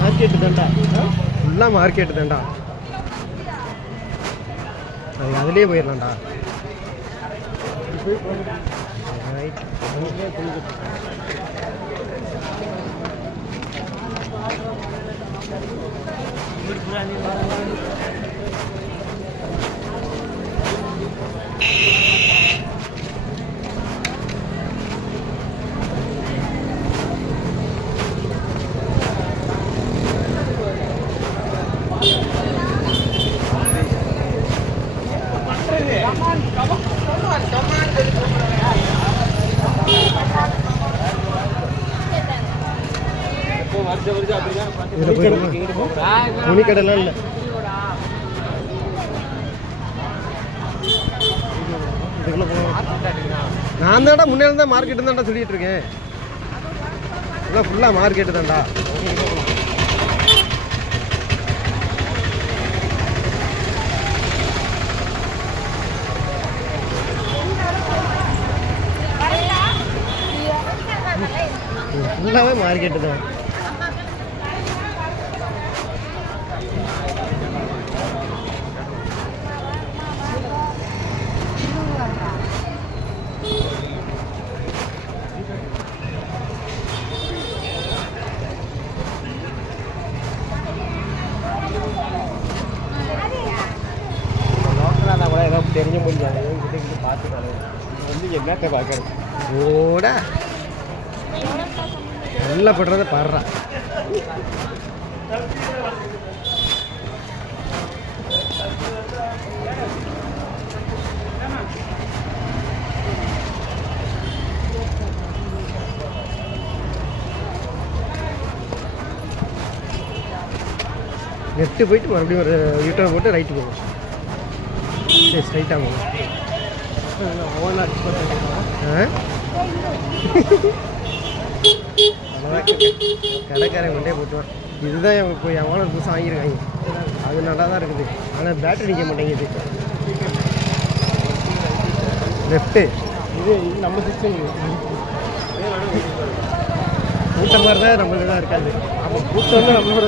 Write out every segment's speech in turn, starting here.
Market தான்டா, ஃபுல்லாக market தான்டா. அது அதுலேயே போயிடலாம்டா. துணிக்கடைலாம் இல்லை. இதுக்குள்ள நான் தான்டா முன்னே இருந்தால் மார்க்கெட்டு தான்டா சொல்லிட்டு இருக்கேன். எல்லாம் ஃபுல்லாக மார்க்கெட்டு தான்டா. ஃபுல்லாகவே மார்க்கெட்டு தான். தெரிஞ்ச முடியாது பார்த்துக்காது வந்து என்னத்தை பார்க்கறது ஓட நல்லா படுறத பாடுறா. லெஃப்ட்டு போயிட்டு மறுபடியும் ஒரு யூட்டர்ன் போட்டு ரைட்டு போகும். சரி ஸ்ட்ரைட்டாக போகும். கடைக்காரன் கொண்டே போட்டுவான். இதுதான் இப்போ என் ஓனர் புதுசாக வாங்கியிருக்காங்க. அது நல்லா தான் இருக்குது. ஆனால் பேட்டரி நிற்க மாட்டேங்குது. லெஃப்ட்டு இது நம்ம சிஸ்டம் கூட்டம் மாதிரி தான் நம்மளுக்கு தான் இருக்காது. அப்போ கூட்டம் வந்து நம்மளோட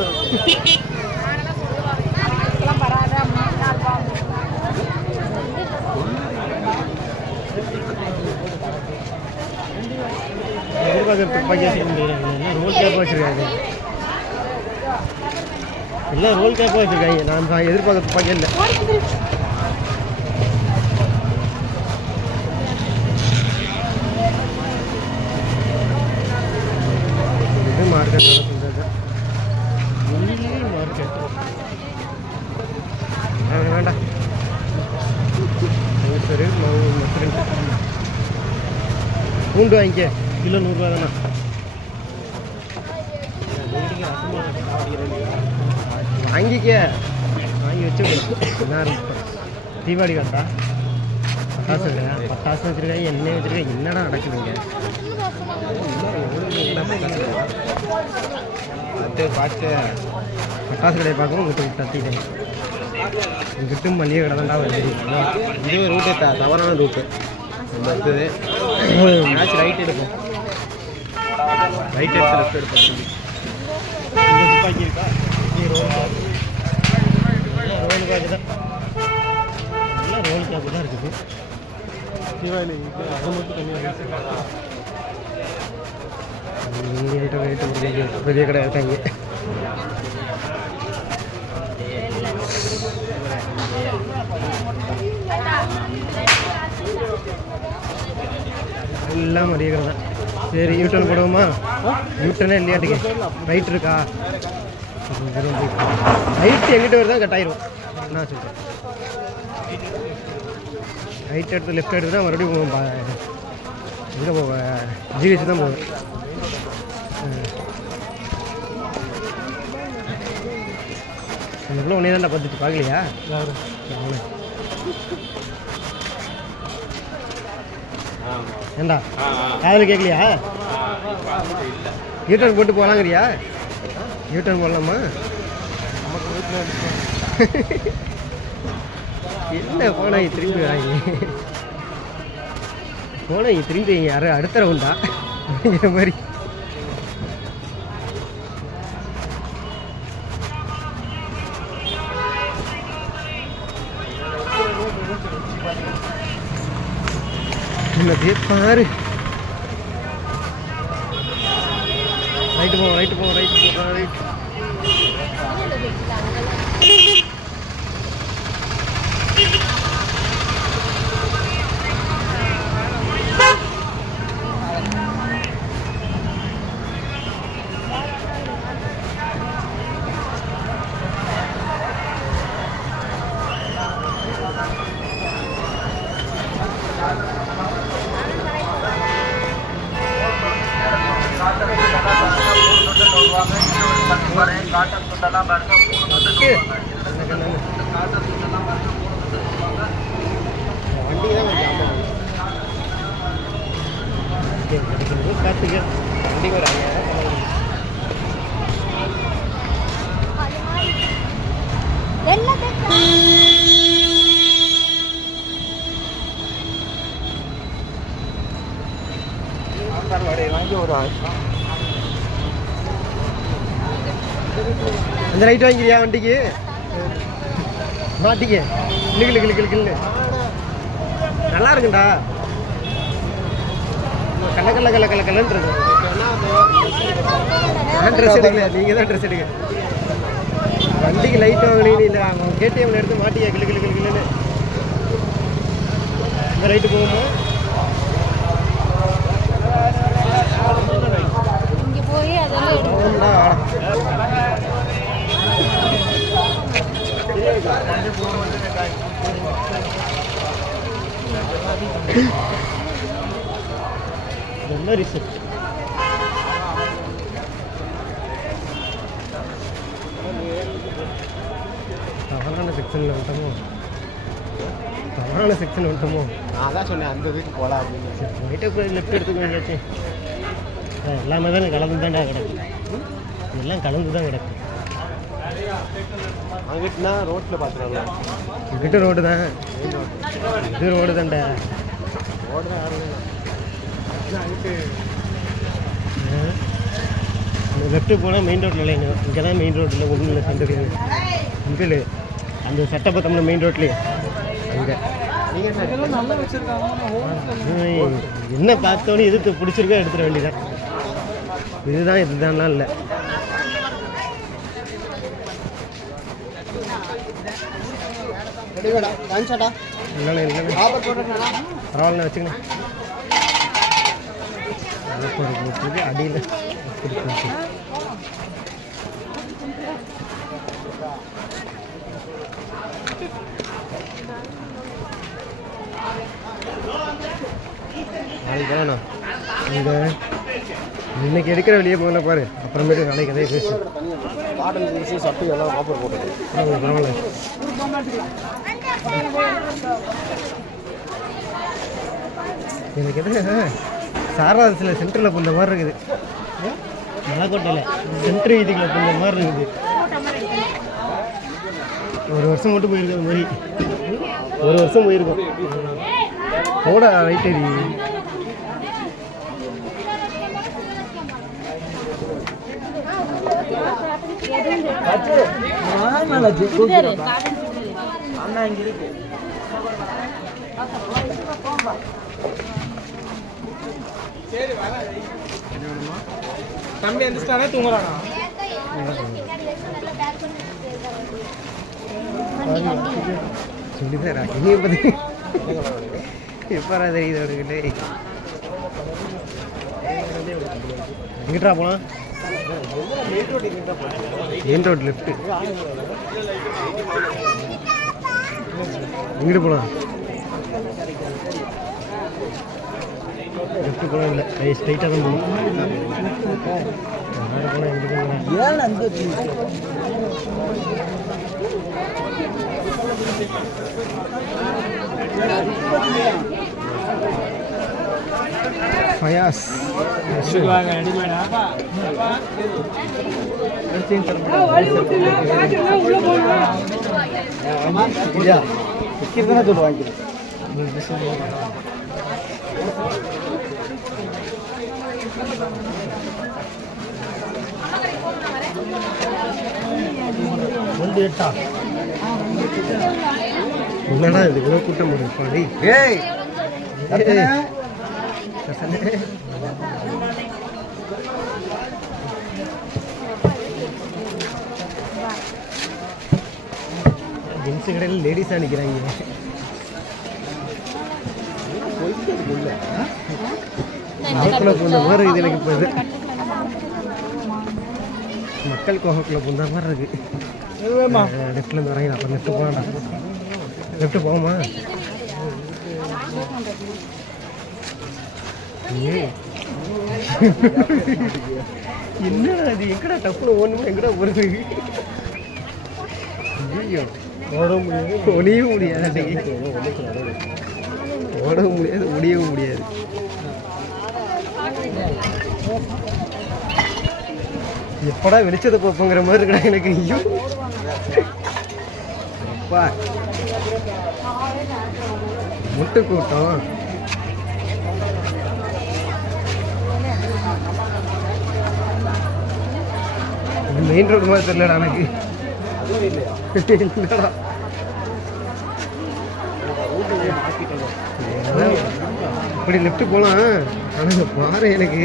எதிர்பார்க்குற துப்பாக்கி வச்சுக்க முடியல. எல்லாம் ரோல் கேப்பாக வச்சுருக்காங்க. எல்லாம் ரோல் கேப்பாக வச்சுருக்காங்க. நான் எதிர்பார்க்குற துப்பாக்கி இல்லை. இது மார்க்கெட் சொல்கிறது. மார்க்கெட் வேண்டாம். சரி பூண்டு வாங்கிக்க. கிலோ 100 ரூபா தானே. வாங்கிக்க. வாங்கி வச்சு என்ன தீபாவளி காட்டா பட்டாசு இல்லையா? பட்டாசு வச்சுருக்காங்க, எண்ணெய் வச்சுருக்காங்க. என்னடா நடக்குதுங்க? பார்த்து பட்டாசு கடையை பார்க்கணும். உங்களுக்கு தட்டிட்டேன். இங்கிட்டும் மளிகை கடை தான்டா வருது. இது ரூட்டு தவறான ரூட்டு. அடுத்தது மேட்ச் ரைட் எடுப்போம். ரைட் எடுத்து லெஃப்ட் எடுப்போம். துப்பாக்கி இருக்கா? ரோல் கேப்பு தான். எல்லாம் ரோல் கேப்பு தான் இருக்குது. தீபாவளி அது மட்டும் கம்மியாக பெரிய கடை இருக்காங்க. எல்லாம் மறியக்கிறது தான். சரி யூட்டர்ன் போடுவோமா? யூட்டர்னே இல்லையாட்டுக்கு ரைட் இருக்கா? ரைட் எங்கிட்ட வருதா கட்டாயிரும். என்ன சொல்கிறேன், ரைட் எடுத்து லெஃப்ட் எடுத்து தான் மறுபடியும் இங்கே போவேன். ஜிஹெச் தான் போவேன். அந்த பிள்ளை உடனே தான்டா பார்த்துட்டு பார்க்கலையா? ஏண்டா காதில் கேட்கலையா? யூட்டர்ன் போட்டு போகலாங்கிறியா? யூட்டர்ன் போடலாமா? நமக்கு வீட்டில் என்ன போனாங்க திரும்பி வராங்க, போனாங்க திரும்பி யாரும் அடுத்த ரவுண்டா அப்படிங்கிற மாதிரி. என்னது பாரு, ரைட்டு போவோம் ரைட்டு போவோம் ரைட்டு போவோம் ரைட். வண்டி தான் கொஞ்சம் பார்த்துக்க, வண்டிக்கு ஒரு 5000 வாங்கி ஒரு அந்த ரைட் வாங்கிக்கிறியா வண்டிக்கு? மாட்டிக்க கிளு கிளு கிளு கிளு நல்லா இருக்குண்டா, கல்ல கல்ல கல்ல கல்ல கல்லன்னு இருக்கு. நான் ட்ரெஸ் எடுக்கல, நீங்கள் தான் ட்ரெஸ் எடுக்க. வண்டிக்கு லைட் வாங்கினீங்க இல்லை, அவங்க கேடிஎம்ல எடுத்து மாட்டிக்க கிளு கிளு கிளு கிளுன்னு. இந்த ரைட்டு போகுமா? இங்கே போய் அதெல்லாம் ரொம்ப ரிசல்ட். தவறான செக்ஷனில் விட்டோமோ, தவறான செக்ஷன் விட்டோமோ. நான் தான் சொன்னேன் அந்த இதுக்கு போகலாம் அப்படின்னு. ரைட்டை லெஃப்ட் எடுத்துக்க வேண்டியாச்சு. எல்லாமே தானே கலந்து தான்டா கிடக்கு, எல்லாம் கலந்து தான் கிடக்கு. அங்கிட்டுனா ரோட்டில் பார்த்துக்கலாம், இங்கிட்ட ரோடு தான், இது ரோடு தான்டா. ரோடு தான் அங்கிட்டு லெஃப்ட்டு போனால் மெயின் ரோட்டில் இல்லைங்க, இங்கே தான் மெயின் ரோட்டில் ஒன்றும் இல்லை. சென்டர் இங்கே அந்த சட்டை பார்த்தோம்னா மெயின் ரோட்லேயே அங்கே என்ன பார்த்தோன்னே எதிர்த்து பிடிச்சிருக்கோ எடுத்துட வேண்டியதான். இதுதான் இதுதான்லாம் இல்லை. இல்லைண்ணே இல்லைண்ணே பரவாயில்ல வச்சுக்கண்ணே. அடியில் நாளைக்கு போகலாண்ணா. இங்கே இன்னைக்கு எடுக்கிற வெளியே போகல பாரு, அப்புறமேட்டு நாளைக்கு அதே பேசு. காட்டன் சட்டு எல்லாம் ஆஃபர் போட்டது பரவாயில்ல. எனக்கு எதுனா சாரதாசில் சென்டரில் போன மாதிரி இருக்குது, மலைக்கோட்டையில் சென்ட்ரு வீதிக்குள்ள போன மாதிரி இருக்குது. ஒரு வருஷம் மட்டும் போயிருக்கோம் அது மாதிரி, ஒரு வருஷம் போயிருக்கோம். ஓட ரைட் ஏறி அண்ணா இங்கே இருக்கு. தம்பி எந்திரிச்சிட்டானே தூங்குறானா? சொல்லித்தரா இனி பற்றி எப்பரா தெரியுது அவர்கிட்ட. எங்கிட்டா போகலாம்? Main road left. எங்கிட்ட போகலாம்? லெஃப்ட்டு போகலாம் இல்லை, ஸ்ட்ரைட்டாக தான் போகணும். யார் போனால் எங்கிட்ட போகலாம்? ஏன் அந்த ஃபயாஸ் இல்லையா விற்கிறதுனா சொல்லு வாங்கிக்கிறேன். என்னடா இது இவ்வளோ கூட்டம் போடுது பாடி. ஏய் ஜென்ஸு கடையில் லேடிஸாக நிற்கிறாங்க. கோகக்குள்ள பூந்த மாதிரி இது எனக்கு இப்போ இது மக்கள் கோகக்குள்ள பூந்த மாதிரி இருக்கு. லெஃப்ட்லேருந்து வரீங்க அப்போ லெஃப்ட்டு போகலாம். லெஃப்ட்டு போகுமா? என்னடா அது எங்கடா டப்புனு ஒன்றுமே எங்கடா வருது? ஐயோ ஒளியவும் முடியாது, ஓடவும் முடியாது, ஒடியவும் முடியாது. எப்படா வெளிச்சத்தை பார்ப்போங்கிற மாதிரி இருக்கா எனக்கு. ஐயோ அப்பா முட்டு கூட்டம். மெயின் ரோடு மாதிரி தெரியலடா எனக்கு. இல்லடா இப்படி லெஃப்ட் போகலாம். ஆனால் பாரு எனக்கு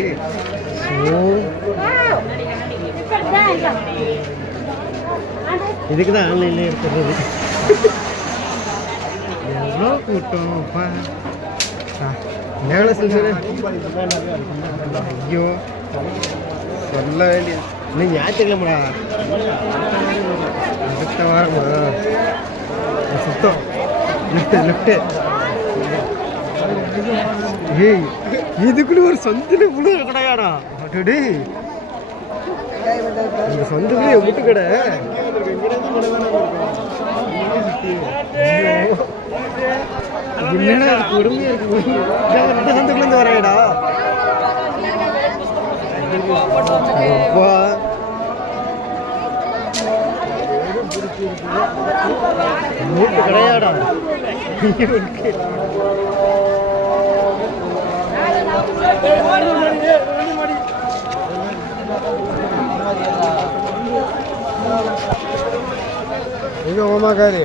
இதுக்கு தான் ஆன்லைன்ல எடுத்துடுறது. எவ்வளோ கூட்டம் மேலே சொல்லுங்க. ஐயோ சொல்ல வேண்டியது. இன்னும் ஞாயிற்றுக்கிழமைடா அடுத்த வாரமா சுத்தம். Left left. ஏய் இதுக்குள்ள ஒரு சொந்த புள்ள கடையாடா. அடடே இந்த சொந்தக்குள்ளே முட்டு கடை. என்னடா கொடுமையா இருக்கு. இந்த சொந்தக்குள்ளேருந்து வரையடா. அப்பா மூட்டு கிடையாடா. எங்க மாமாக்காரி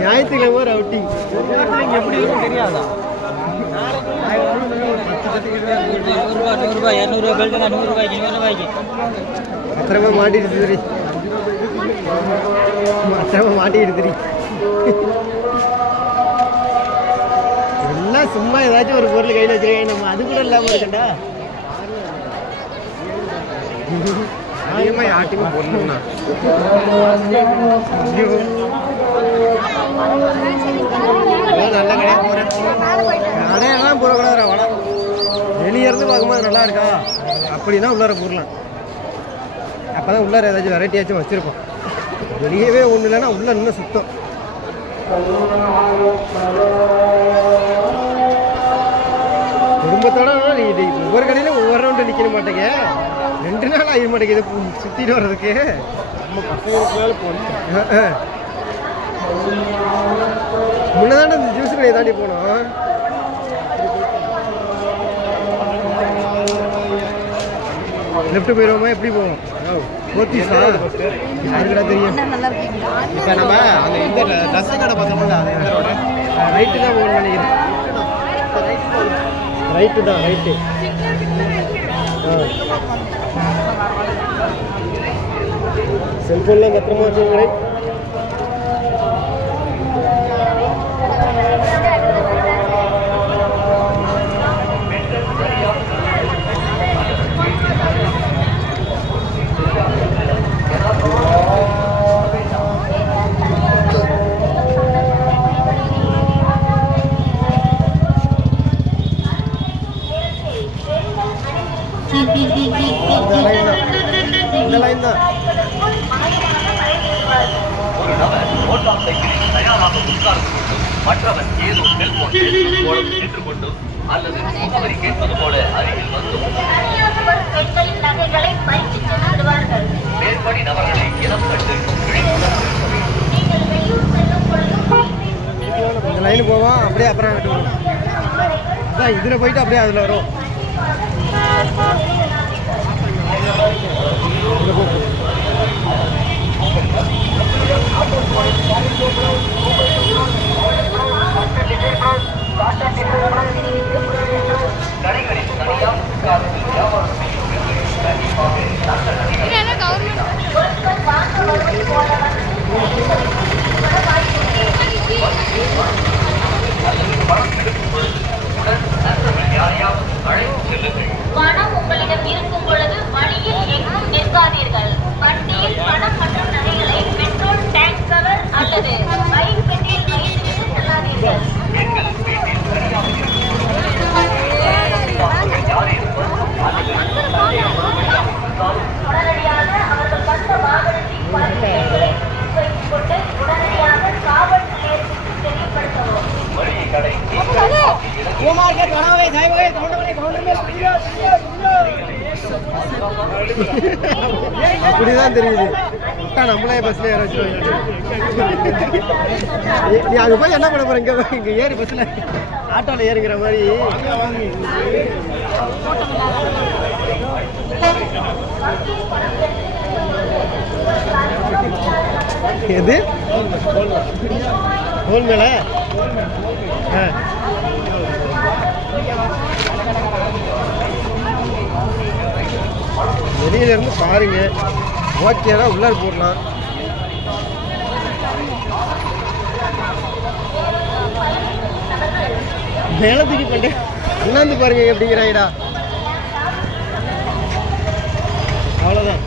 ஞாயிற்றுக்கிழமை ஒரு அவுட்டிங். எப்படி இருக்கும் தெரியாதா? அப்புறமா மாட்டிடுச்சு சரி. அப்புறமா மாட்டிடுச்சு. எல்லாம் சும்மா ஏதாச்சும் ஒரு பொருள் கையில் வச்சிருக்கேன். நம்ம அது கூட இல்லாமல் இருக்கண்டா. அதிகமாக யார்ட்டுமே பொருள்னா நல்ல கடையாக போகிறேன். கடையெல்லாம் போடக்கூடாது. வடை வெளியே இருந்து பார்க்கும்போது நல்லா இருக்கா அப்படின்னா உள்ளார போடலாம். அப்போ தான் உள்ளார ஏதாச்சும் வெரைட்டியாச்சும் வச்சுருப்போம். வெளியவே ஒன்றும் இல்லைன்னா உள்ள இன்னும் சுத்தம். குடும்பத்தோட நீ ஒவ்வொரு கடையிலும் ஒவ்வொரு ரவுண்டு நிற்க மாட்டேங்க. 2 நாள் ஆக மாட்டேங்குது சுற்றிட்டு வர்றதுக்கு. முன்னதாண்ட இந்த ஜூஸ் கடையை தாண்டி போனோம். லெஃப்ட் போயிடுவோமா? எப்படி போவோம்? போத்தீஸா அதுக்கடா தெரியும். இப்போ நம்ம அந்த இந்த ட்ரெஸ்ஸு கடை பார்த்தோம்ல அது எந்த ரோடு? ரைட்டு தான் போகணும்னு நினைக்கிறேன். ரைட்டு தான் ரைட்டு. செல்ஃபோன்லாம் பத்திரமா வச்சுங்களேன். இந்த லைன் தான் மோட்டார் சைக்கிளில் தயாராக உட்கார்ந்து கொண்டு மற்றவன் ஏதோ செல்போன் ஏற்றுக்கொண்டு அல்லது முகவரி கேட்பது போல அருகில் வந்து மேற்படி நபர்களை இனம் கண்டு இந்த லைனு போவோம் அப்படியே அப்புறம் வெட்டு வரும். அதான் இதில் போயிட்டு அப்படியே அதில் வரும். இதில் போ. பணம் உங்களிடம் இருக்கும் பொழுது வழியில் எங்கும் நிற்காதீர்கள். வண்டியில் பணம் மற்றும் நகைகளை பெட்ரோல் டேங்க் கவர் அல்லது பைக் பெட்டியில் வைத்துவிட்டு செல்லாதீர்கள். உடனடியாக அவர்கள் வந்த வாகனத்தின் பரிசீலனை வைத்துக் கொண்டு உடனடியாக காவல் நிலையத்திற்கு தெரியப்படுத்தவும். அப்படிதான் தெரியுது. நம்மளே பஸ்ல ஏற வச்சிருவாங்க. நீ அங்க போய் என்ன பண்ண போற? இங்க ஏறி பஸ்ல ஆட்டோல ஏறுங்கிற மாதிரி. எது ஹோல் மேல வெளியில இருந்து பாருங்க. ஓகேதான், உள்ளார போடலாம். மேலத்துக்கு பண்ணு அண்ணாந்து பாருங்க எப்படிங்கிறாங்கடா. அவ்வளோதான்.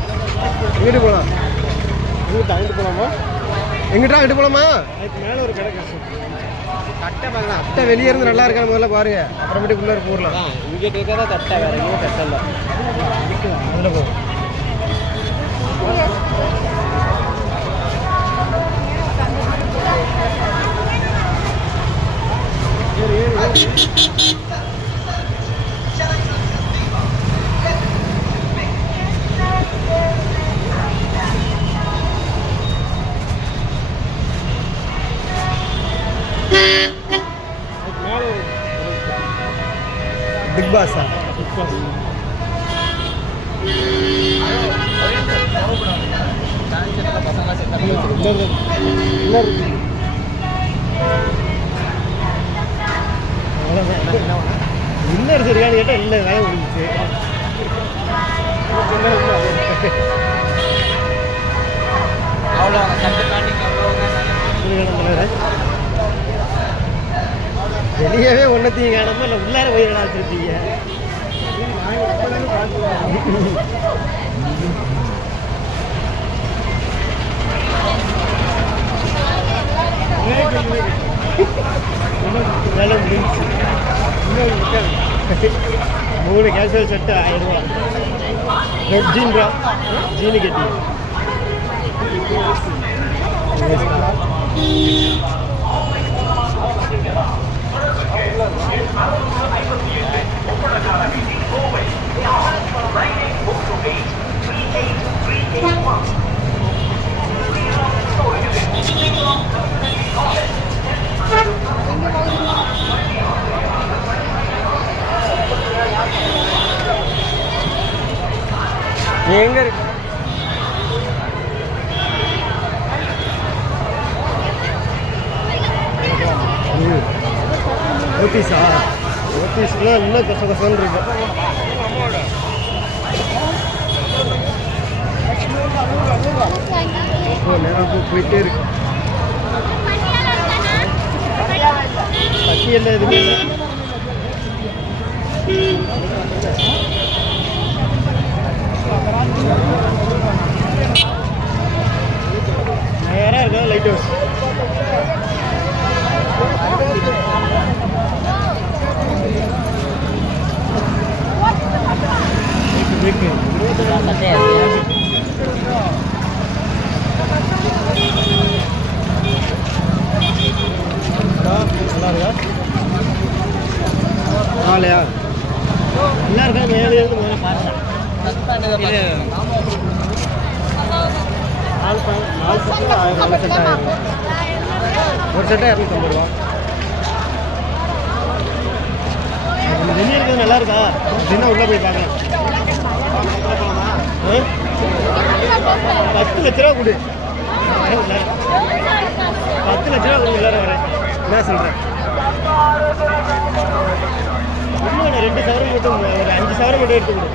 எங்கிட்டு போகலாம்? எங்கிட்ட அங்கிட்டு போகலாமா? எங்கிட்ட அங்கிட்டு போகலாமா? அதுக்கு மேலே ஒரு கடை கஷ்டம். தட்டை பார்க்கலாம். அட்டை வெளியே இருந்து நல்லா இருக்கான்னு முதல்ல பாருங்க, அப்புறமேட்டு உள்ளார போடலாம். இங்கே கேட்காத தட்டை வேற எங்கேயும் தட்டை இல்லை. அதில் போ. பிக் பாஸா? பிக் பாஸ் இன்னொரு சரியானு கேட்டால் இல்லை, வேலை முடிஞ்சிச்சு. வெளியவே ஒன்றத்தையும் காணாம இல்லை உள்ளார போய் வச்சிருக்கீங்க. வேலை முடிஞ்சிச்சு. இன்னும் 3 கேஷுவல் செட்டு 1000 ரூபா. ரெட் ஜீன்ரா, ஜீனு கட்டி. எங்க இருக்கு? ஓபிஸா? ஓபிஸ்லாம் இன்னும் கசகசன்னு இருக்கு. நேரம் போயிட்டே இருக்கு. பட்டி எல்லாம் எதுவுமே இல்லை. நேராக இருக்கா லைட் ஹவுஸ். நல்லா இருக்கா மேலே இருந்து முதல்ல பாருங்க. நாலு செட்டு 1000. ஒரு செட்டு 250 ரூபா. வெளியே இருக்கிறது நல்லா இருக்கா அப்படின்னா உள்ளே போய் பார்க்கலாம். 10 லட்ச ரூபா கொடு. 10 லட்ச ரூபா கொடு உள்ளார வரேன். என்ன சொல்கிறேன்? இன்னும் 2 சவரம் மட்டும் ஒரு 5 சவரம் மட்டும் எடுத்து கொடு.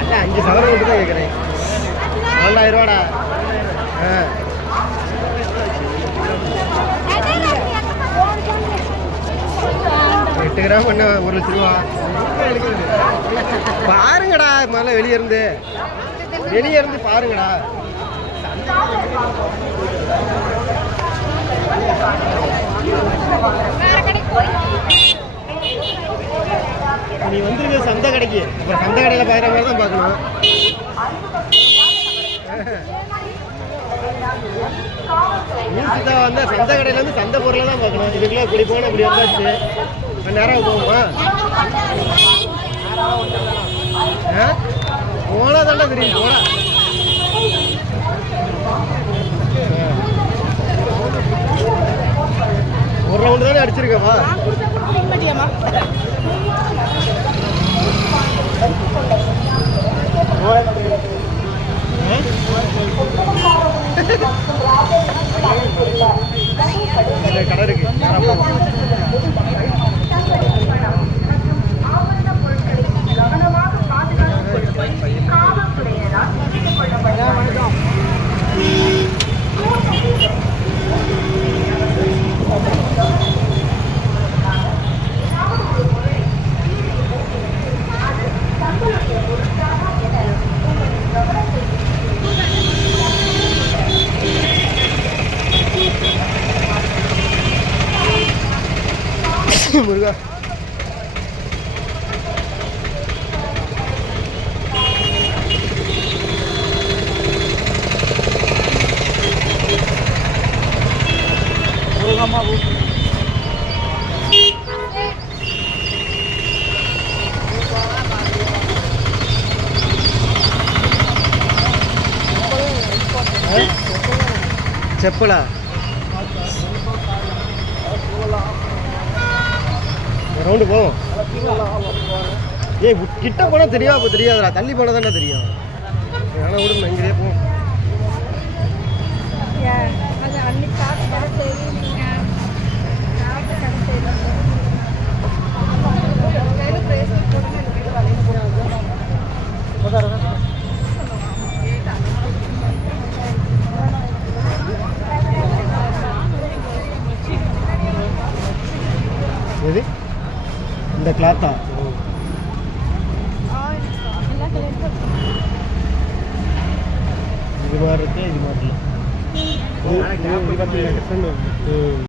அதான் 5 சவரம் மட்டும் தான் கேட்குறேன். 4000 ரூபாடா. 8 கிராம் பண்ண 1 லட்ச ரூபா. பாருங்கடா முதல்ல வெளியே இருந்து பாருங்கடா. நீ வந்துருக்க சந்தை கடைக்கு, அப்புறம் சந்தை கடையில் பார்க்குற மாதிரி தான் பார்க்கணும். மூச்சு தான் வந்தால் சந்தை கடையிலேருந்து சந்தை பொருளை தான் பார்க்கணும். இதுக்குள்ளே இப்படி போனால் இப்படி வந்தாச்சு. நேரம் போகுமா? போனா தாண்டா தெரியும். போனா ஒரு ரவுண்டு தானே அடிச்சிருக்கவா? கடை இருக்கு. முருகா செப்பலா? ரவுண்டு போவோம். ஏய் கிட்ட போனால் தெரியாது. அப்போ தெரியாதுடா, தள்ளி போனால் தானே தெரியும். ஆனால் விடுங்க, இங்கேயே போவோம். எது இந்த கிளாத்தா? இது மாதிரி இருக்கு, இது மாதிரி இல்லை.